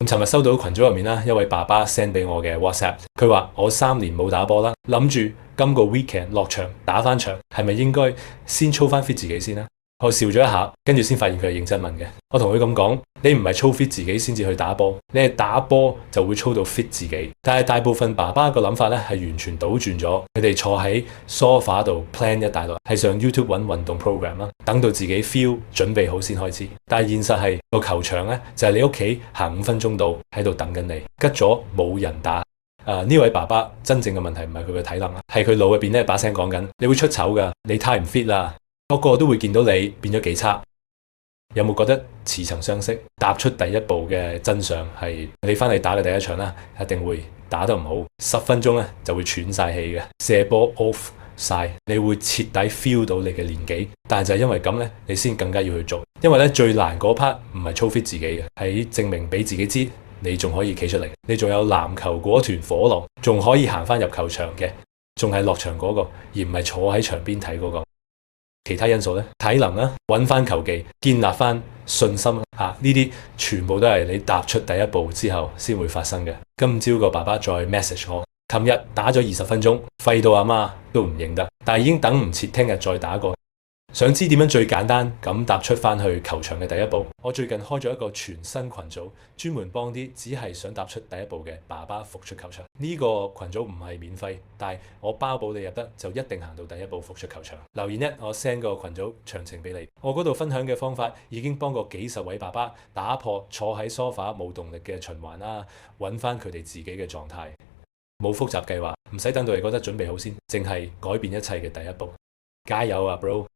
咁尋日收到群組入面啦，一位爸爸 send 俾我嘅 WhatsApp，佢話我3年冇打波啦，諗住今個 weekend 落場打翻場，係咪應該先操翻 fit 自己先呢？我笑咗一下，跟住先發現佢係認真問嘅。我同佢咁講：你唔係操 fit 自己先至去打波，你係打波就會操到 fit 自己。但係大部分爸爸個諗法咧係完全倒轉咗，佢哋坐喺 sofa 度 plan 一大輪，係上 YouTube 揾運動 program 啦，等到自己 feel 準備好先開始。但係現實係個球場咧就係你屋企行5分鐘到喺度等緊你，吉咗冇人打。呢位爸爸真正嘅問題唔係佢嘅體能啦，係佢腦入邊咧把聲講緊：你會出醜㗎，你太唔 fit 啦。個個都會見到你變咗幾差，有冇覺得似曾相識？踏出第一步嘅真相係你翻嚟打嘅第一場啦，一定會打得唔好，10分鐘咧就會喘晒氣嘅，射波 off 晒，你會徹底 feel 到你嘅年紀。但係就係因為咁咧，你先更加要去做，因為咧最難嗰 part 唔係操 fit 自己嘅，係證明俾自己知你仲可以企出嚟，你仲有籃球嗰團火浪，仲可以行翻入球場嘅，仲係落場嗰個，而唔係坐喺場邊睇嗰個。其他因素咧，體能啦，揾翻球技，建立翻信心啊，呢啲全部都係你踏出第一步之後先會發生嘅。今朝個爸爸再 message 我，琴日打咗20分鐘，廢到阿媽都唔認得，但係已經等唔切聽日再打過。想知點樣最簡單咁踏出翻去球場嘅第一步？我最近開咗一個全新群組，專門幫啲只係想踏出第一步嘅爸爸復出球場。呢個群組唔係免費，但係我包保你入得就一定行到第一步復出球場。留言一，我 send 個群組詳情俾你。我嗰度分享嘅方法已經幫過幾十位爸爸打破坐喺 sofa 冇動力嘅循環啦，揾翻佢哋自己嘅狀態。冇複雜計劃，唔使等到你覺得準備好先，淨係改變一切嘅第一步。加油啊 bro！